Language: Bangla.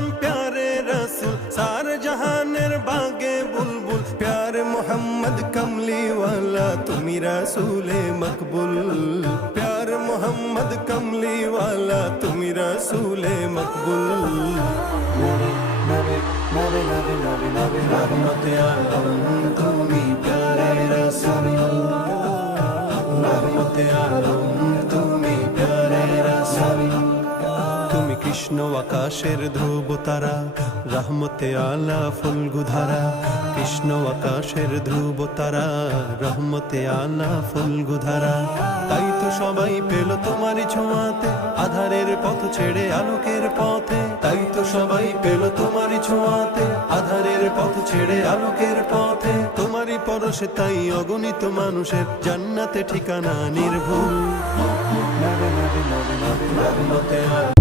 আলম প্যারে রসুল, সার জাহানের বাগে বুলবুল, প্যারে মোহাম্মদ কমলি ওয়ালা, তুমি রসুলে মকবুল। প্যারে মোহাম্মদ কমলি ওয়ালা, তুমি রসুলে মকবুল। রহমতে আলম তুমি প্যারে রসুল, রহমতে আলম তুমি প্যারে রসুল। তুমি কৃষ্ণ আকাশের ধ্রুব তারা, রহমতে আলা ফুলগুধারা। কৃষ্ণ আকাশের ধ্রুব তারা, রহমতে আলা ফুলগুধারা। তাই তো সবাই পেল তোমারই ছোঁয়াতে, আধারের পথ ছেড়ে আলোকের পথে। তাই তো সবাই পেল তোমারই ছোঁয়াতে, আধারের পথ ছেড়ে আলোকের পথে। তোমারই পরশে তাই অগণিত মানুষের জান্নাতে ঠিকানা নির্ভুল। রহমতে আলা